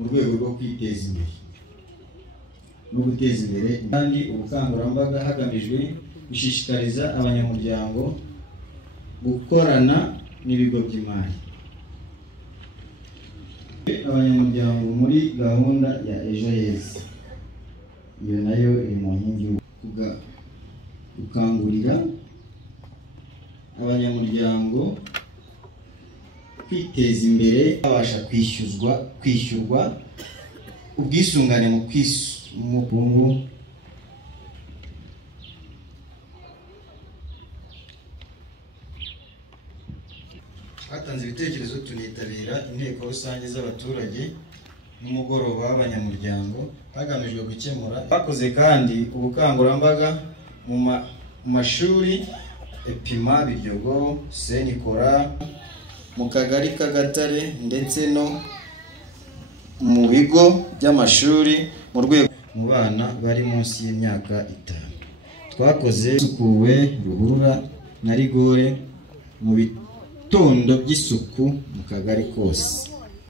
mu rwego rwo kwiteza imbere no guteza imbere kandi ubukangurambaga hagamijwe gushishikariza abanyamuryango gukorana n'ibigo by'imari. Abanyamuryango muri gahunda ya Ejo Heza, iyo nayo iri mu nkingi gukangurira abanyamuryango kwiteza imbere babasha kwishyurwa ubwisungane mu bukungu. Hatanze ibitekerezo tunitabira inteko rusange z'abaturage n'umugoroba w'abanyamuryango hagamijwe gukemura. Bakoze kandi ubukangurambaga mu mashuri Epima Biryogo, Senikora, mu kagari Kagatare ndetse no mu bigo by'amashuri mu rwego mu bana bari munsi y'imyaka 5. Twakoze sukuwe ruhurura na rigore mu bitondo by'isuku mu kagari kose.